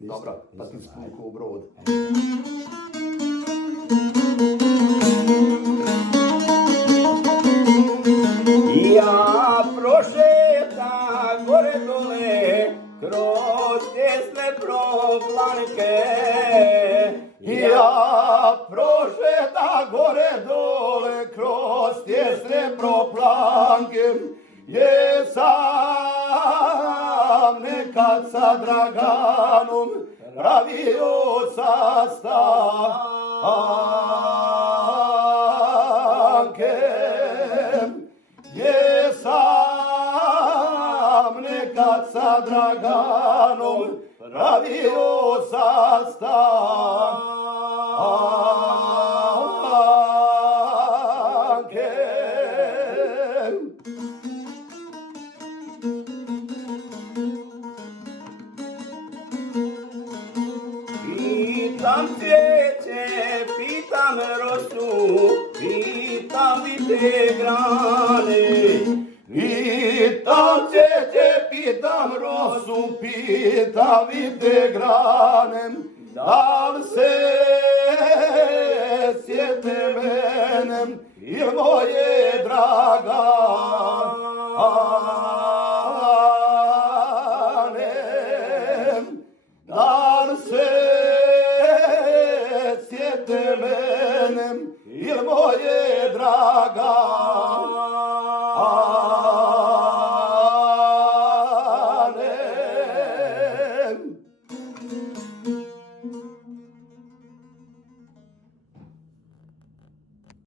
Dobro, pa ti spuku u brod. Ja prošetam gore dole kroz tjesne proplanke. Ja prošetam gore dole kroz tjesne proplanke. Jesam nekad sa Draganom pravio sastanke. Jesam nekad sa Draganom pravio sastanke. Pitam cvijeće, pitam rosu, pitam vite grane. Pitam cvijeće, pitam rosu, pitam vite grane. Da li se sjete mene ili moje Dragane?